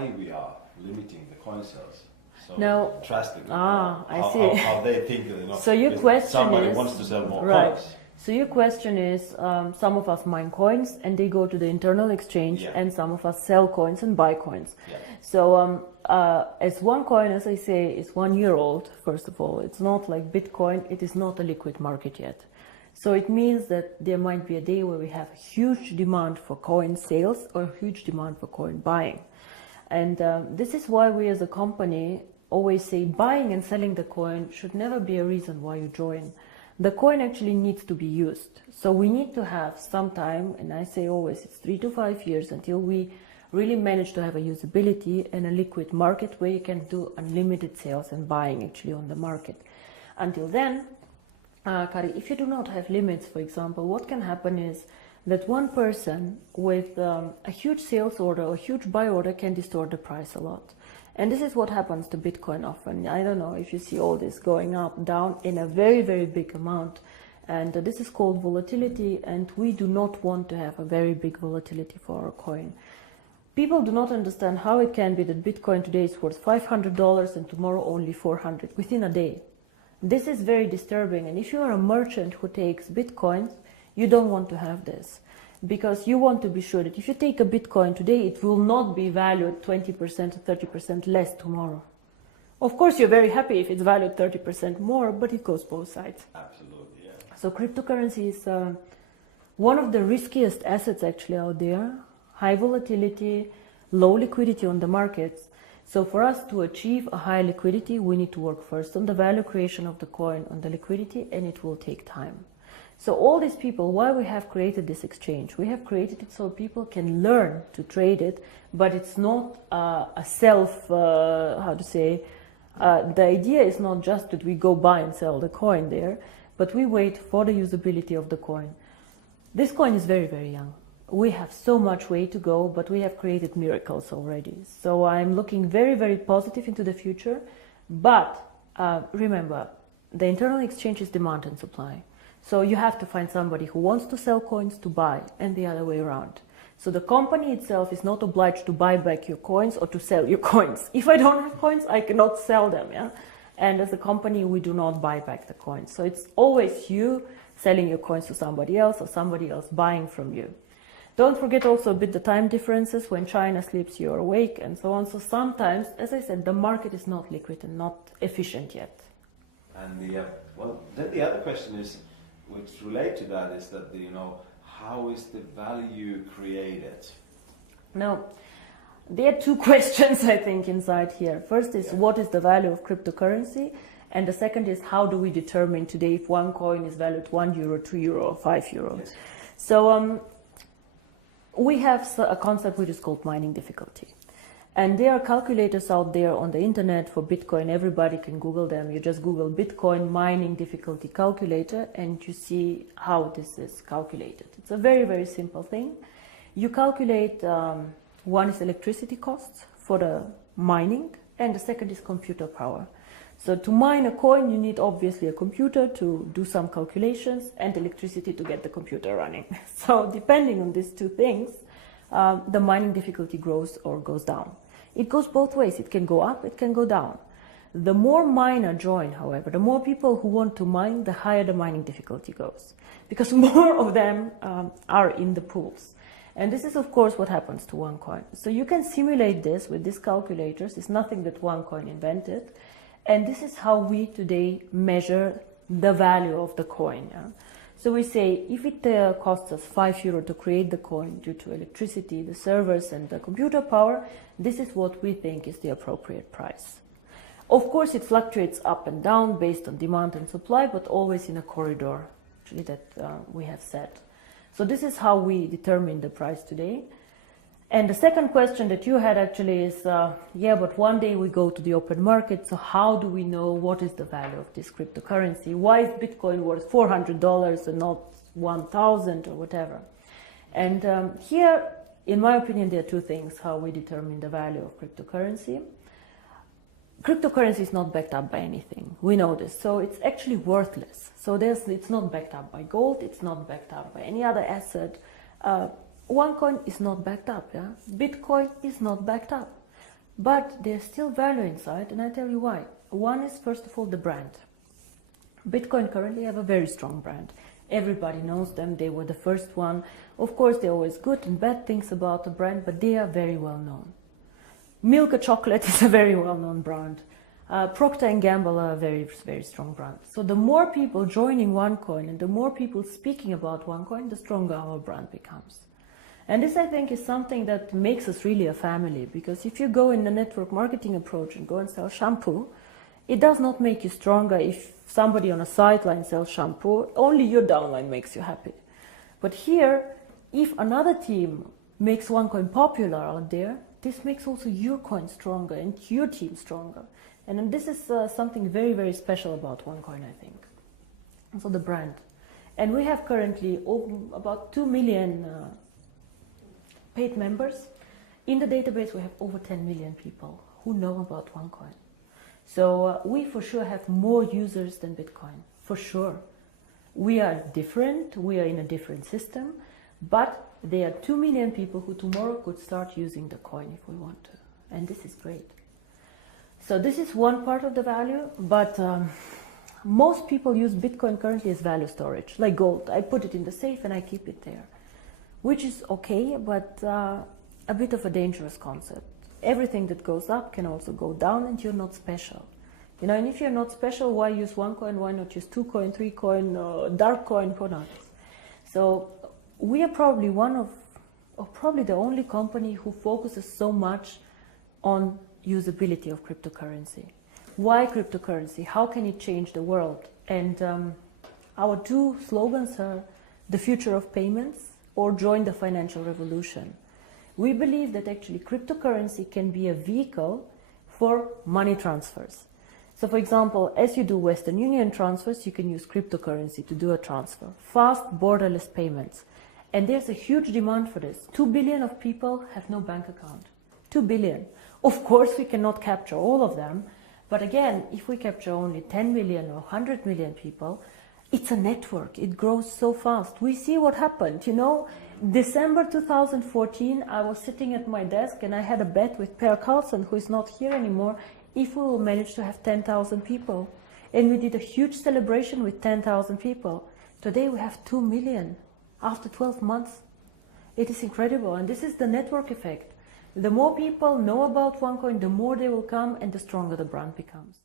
why we are limiting the coin sales so No. drastically. I see. How they think, So your question somebody is, wants to sell more right. coins. So your question is, some of us mine coins and they go to the internal exchange, Yeah. and some of us sell coins and buy coins. Yeah. So as OneCoin, as I say, is 1 year old, first of all. It's not like Bitcoin. It is not a liquid market yet. So it means that there might be a day where we have a huge demand for coin sales or a huge demand for coin buying. And this is why we as a company always say buying and selling the coin should never be a reason why you join. The coin actually needs to be used. So we need to have some time, and I say always it's 3 to 5 years until we really manage to have a usability and a liquid market where you can do unlimited sales and buying actually on the market. Until then, Kari, if you do not have limits, for example, what can happen is that one person with a huge sales order or huge buy order can distort the price a lot. And this is what happens to Bitcoin often. I don't know if you see all this going up, down in a very, very big amount. And this is called volatility, and we do not want to have a very big volatility for our coin. People do not understand how it can be that Bitcoin today is worth $500 and tomorrow only 400 within a day. This is very disturbing, and if you are a merchant who takes Bitcoins, you don't want to have this, because you want to be sure that if you take a Bitcoin today, it will not be valued 20% or 30% less tomorrow. Of course, you're very happy if it's valued 30% more, but it goes both sides. Absolutely, yeah. So cryptocurrency is one of the riskiest assets actually out there. High volatility, low liquidity on the markets. So for us to achieve a high liquidity, we need to work first on the value creation of the coin, on the liquidity, and it will take time. So all these people, why we have created this exchange? We have created it so people can learn to trade it, but it's not a self, the idea is not just that we go buy and sell the coin there, but we wait for the usability of the coin. This coin is very, very young. We have so much way to go, but we have created miracles already. So I'm looking very, very positive into the future. But remember, the internal exchange is demand and supply. So you have to find somebody who wants to sell coins to buy, and the other way around. So the company itself is not obliged to buy back your coins or to sell your coins. If I don't have coins, I cannot sell them. Yeah? And as a company, we do not buy back the coins. So it's always you selling your coins to somebody else or somebody else buying from you. Don't forget also a bit the time differences. When China sleeps, you're awake, and so on. So sometimes, as I said, the market is not liquid and not efficient yet. And then the other question is, which relate to that, is that how is the value created? Now, there are two questions I think inside here. First is what is the value of cryptocurrency, and the second is how do we determine today if one coin is valued €1, €2, or €5? Yes. So we have a concept which is called mining difficulty. And there are calculators out there on the internet for Bitcoin. Everybody can Google them. You just Google Bitcoin mining difficulty calculator and you see how this is calculated. It's a very, very simple thing. You calculate, one is electricity costs for the mining, and the second is computer power. So to mine a coin, you need obviously a computer to do some calculations and electricity to get the computer running. So depending on these two things, the mining difficulty grows or goes down. It goes both ways. It can go up, it can go down. The more miner join, however, the more people who want to mine, the higher the mining difficulty goes, because more of them are in the pools. And this is, of course, what happens to OneCoin. So you can simulate this with these calculators. It's nothing that OneCoin invented. And this is how we today measure the value of the coin. Yeah? So we say if it costs us €5 to create the coin due to electricity, the servers and the computer power, this is what we think is the appropriate price. Of course, it fluctuates up and down based on demand and supply, but always in a corridor actually that we have set. So this is how we determine the price today. And the second question that you had actually is, but one day we go to the open market, so how do we know what is the value of this cryptocurrency? Why is Bitcoin worth $400 and not 1,000 or whatever? And here, in my opinion, there are two things how we determine the value of cryptocurrency. Cryptocurrency is not backed up by anything. We know this. So it's actually worthless. So it's not backed up by gold. It's not backed up by any other asset. OneCoin is not backed up. Yeah? Bitcoin is not backed up. But there's still value inside, and I tell you why. One is, first of all, the brand. Bitcoin currently have a very strong brand. Everybody knows them. They were the first one. Of course, there are always good and bad things about the brand, but they are very well known. Milka Chocolate is a very well-known brand. Procter & Gamble are a very, very strong brand. So the more people joining OneCoin and the more people speaking about OneCoin, the stronger our brand becomes. And this, I think, is something that makes us really a family, because if you go in the network marketing approach and go and sell shampoo, it does not make you stronger if somebody on a sideline sells shampoo. Only your downline makes you happy. But here, if another team makes OneCoin popular out there, this makes also your coin stronger and your team stronger. And this is something very, very special about OneCoin, I think. So the brand. And we have currently about 2 million paid members. In the database, we have over 10 million people who know about OneCoin. So we for sure have more users than Bitcoin, for sure. We are different, we are in a different system, but there are 2 million people who tomorrow could start using the coin if we want to. And this is great. So this is one part of the value, but most people use Bitcoin currently as value storage, like gold. I put it in the safe and I keep it there, which is okay, but a bit of a dangerous concept. Everything that goes up can also go down, and you're not special. You know, and if you're not special, why use OneCoin? Why not use 2Coin, 3Coin, dark coin, for not? So we are probably one of, or probably the only company who focuses so much on usability of cryptocurrency. Why cryptocurrency? How can it change the world? And our two slogans are the future of payments or join the financial revolution. We believe that actually cryptocurrency can be a vehicle for money transfers. So for example, as you do Western Union transfers, you can use cryptocurrency to do a transfer. Fast, borderless payments. And there's a huge demand for this. 2 billion of people have no bank account. 2 billion. Of course, we cannot capture all of them. But again, if we capture only 10 million or 100 million people, it's a network. It grows so fast. We see what happened. You know, December 2014, I was sitting at my desk and I had a bet with Per Carlson, who is not here anymore, if we will manage to have 10,000 people. And we did a huge celebration with 10,000 people. Today we have 2 million after 12 months. It is incredible. And this is the network effect. The more people know about OneCoin, the more they will come and the stronger the brand becomes.